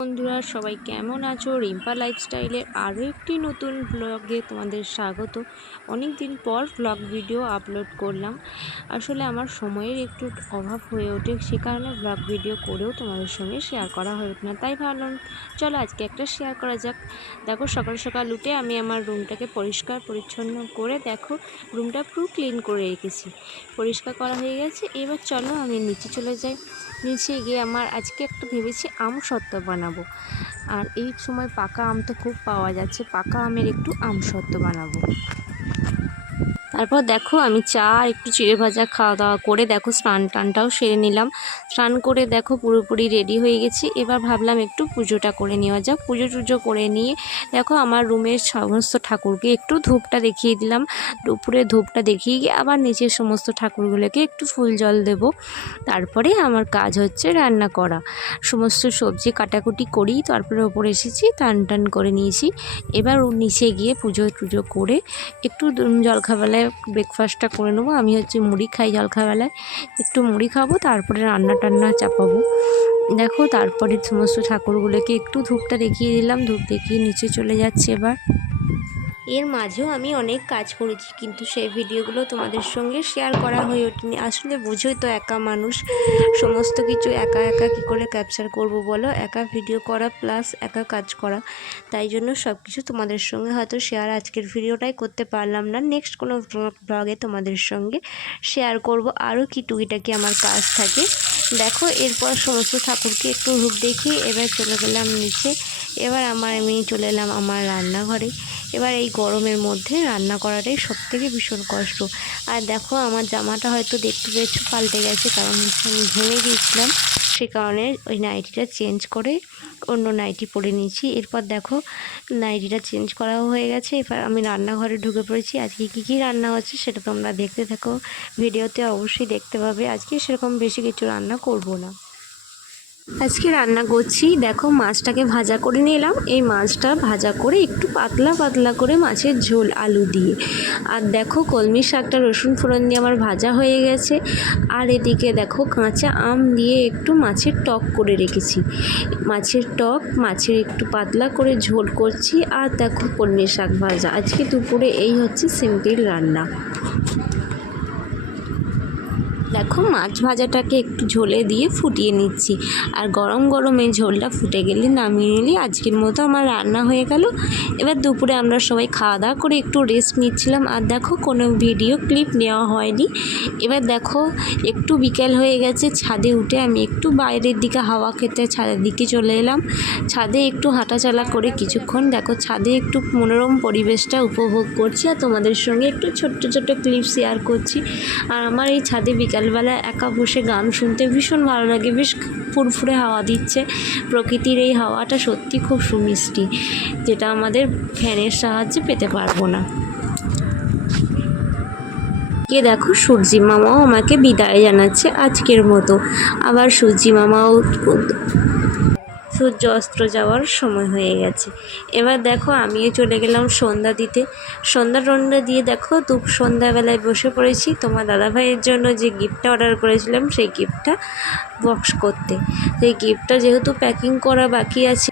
বন্ধুরা সবাই কেমন আছো? রিম্পা লাইফস্টাইলের আরও একটি নতুন ব্লগে তোমাদের স্বাগত। অনেক দিন পর ব্লগ ভিডিও আপলোড করলাম। আসলে আমার সময়ের একটু অভাব হয়ে ওঠে, সে কারণে ব্লগ ভিডিও করেও তোমাদের সঙ্গে শেয়ার করা হয়ে ওঠে না। তাই ভাবলাম চলো আজকে একটা শেয়ার করা যাক। দেখো সকাল সকাল উঠে আমি আমার রুমটাকে পরিষ্কার পরিচ্ছন্ন করে দেখো রুমটা পুরো ক্লিন করে রেখেছি, পরিষ্কার করা হয়ে গেছে। এবার চলো আমি নিচে চলে যাই। নিচে গিয়ে আমার আজকে একটু ভেবেছি আমসত্ত্ব বানাবো। আর এই সময় পাকা আম তো খুব পাওয়া যাচ্ছে, পাকা আমের একটু আমসত্ত্ব বানাবো। তারপর দেখো আমি চা আর একটু চিড়ে ভাজা খাওয়া দাওয়া করে দেখো স্নান টানটাও সেরে নিলাম। স্নান করে দেখো পুরোপুরি রেডি হয়ে গেছি। এবার ভাবলাম একটু পুজোটা করে নেওয়া যাক। পুজো টুজো করে নিয়ে দেখো আমার রুমের সমস্ত ঠাকুরকে একটু ধূপটা দেখিয়ে দিলাম। দুপুরে ধূপটা দেখিয়ে গিয়ে আবার নিচের সমস্ত ঠাকুরগুলোকে একটু ফুল জল দেব। তারপরে আমার কাজ হচ্ছে রান্না করা। সমস্ত সবজি কাটাকুটি করি, তারপরে ওপরে এসেছি, টান টান করে নিয়েছি। এবার নিচে গিয়ে পুজো টুজো করে একটু জলখাবারে ব্রেকফাস্টটা করে নেবো। আমি হচ্ছে মুড়ি খাই জলখাবেলায়, একটু মুড়ি খাবো, তারপরে রান্না টান্না চাপাবো। দেখো তারপরে সমস্ত ঠাকুরগুলোকে একটু ধূপটা দেখিয়ে দিলাম, ধূপ দেখিয়ে নিচে চলে যাচ্ছে। এবার এর মাঝেও আমি অনেক কাজ করেছি, কিন্তু সেই ভিডিওগুলো তোমাদের সঙ্গে শেয়ার করা হয়ে ওঠেনি। আসলে বুঝোই তো একা মানুষ, সমস্ত কিছু একা একা কী করে ক্যাপচার করব বলো, একা ভিডিও করা প্লাস একা কাজ করা। তাই জন্য সব কিছু তোমাদের সঙ্গে হয়তো শেয়ার আজকের ভিডিওটাই করতে পারলাম না। নেক্সট কোনো ব্লগে তোমাদের সঙ্গে শেয়ার করব আরও কি টুকিটাকি আমার কাজ থাকে। দেখো এরপর সমস্ত ঠাকুরকে একটু ধূপ দেখিয়ে এবার চলে গেলাম নিচে। এবার আমি চলে এলাম আমার রান্নাঘরে। এবার এই গরমের মধ্যে রান্না করাটাই সবথেকে ভীষণ কষ্ট। আর দেখো আমার জামাটা হয়তো দেখতে পেয়েছো পাল্টে গেছে, কারণ আমি ঘেমে গিয়েছিলাম, সে কারণে ওই নাইটিটা চেঞ্জ করে অন্য নাইটি পরে নিয়েছি। এরপর দেখো নাইটিটা চেঞ্জ করাও হয়ে গেছে। এবার আমি রান্নাঘরে ঢুকে পড়েছি। আজকে কী রান্না হচ্ছে সেটা তোমরা দেখতে থাকো, ভিডিওতে অবশ্যই দেখতে পাবে। আজকে সেরকম বেশি কিছু রান্না করব না। আজকে রান্না করছি, দেখো মাছটাকে ভাজা করে নিলাম। এই মাছটা ভাজা করে একটু পাতলা পাতলা করে মাছের ঝোল আলু দিয়ে। আর দেখো কলমি শাকটা রসুন ফোড়ন দিয়ে আমার ভাজা হয়ে গেছে। আর এদিকে দেখো কাঁচা আম দিয়ে একটু মাছের টক করে রেখেছি। মাছের টক, মাছের একটু পাতলা করে ঝোল করছি। আর দেখো কলমি শাক ভাজা। আজকে দুপুরে এই হচ্ছে সিম্পল রান্না। দেখো মাছ ভাজাটাকে একটু ঝোলে দিয়ে ফুটিয়ে নিচ্ছি। আর গরম গরম এই ঝোলটা ফুটে গেলে নামিয়ে নিলে আজকের মতো আমার রান্না হয়ে গেল। এবার দুপুরে আমরা সবাই খাওয়া দাওয়া করে একটু রেস্ট নিচ্ছিলাম। আর দেখো কোনো ভিডিও ক্লিপ নেওয়া হয়নি। এবার দেখো একটু বিকেল হয়ে গেছে, ছাদে উঠে আমি একটু বাইরের দিকে হাওয়া খেতে ছাদের দিকে চলে এলাম। ছাদে একটু হাঁটাচলা করে কিছুক্ষণ দেখো ছাদে একটু মনোরম পরিবেশটা উপভোগ করছি, আর তোমাদের সঙ্গে একটু ছোট্ট ছোট্ট ক্লিপ শেয়ার করছি। আর আমার এই ছাদে বিকালবেলা একা বসে গান শুনতে ভীষণ ভালো লাগে। বেশ ফুরফুরে হাওয়া দিচ্ছে, প্রকৃতির এই হাওয়াটা সত্যি খুব সুমিষ্টি, যেটা আমাদের ফ্যানের সাহায্যে পেতে পারবো না। দেখো সূর্যি মামাও আমাকে বিদায় জানাচ্ছে আজকের মতো। আবার সূর্যি মামাও সূর্য অস্ত যাওয়ার সময় হয়ে গেছে। এবার দেখো আমিও চলে গেলাম সন্ধ্যা দিতে। সন্ধ্যা দিয়ে দেখো সন্ধ্যাবেলায় বসে পড়েছি তোমার দাদাভাইয়ের জন্য যে গিফটটা অর্ডার করেছিলাম সেই গিফটটা বক্স করতে। সেই গিফটটা যেহেতু প্যাকিং করা বাকি আছে,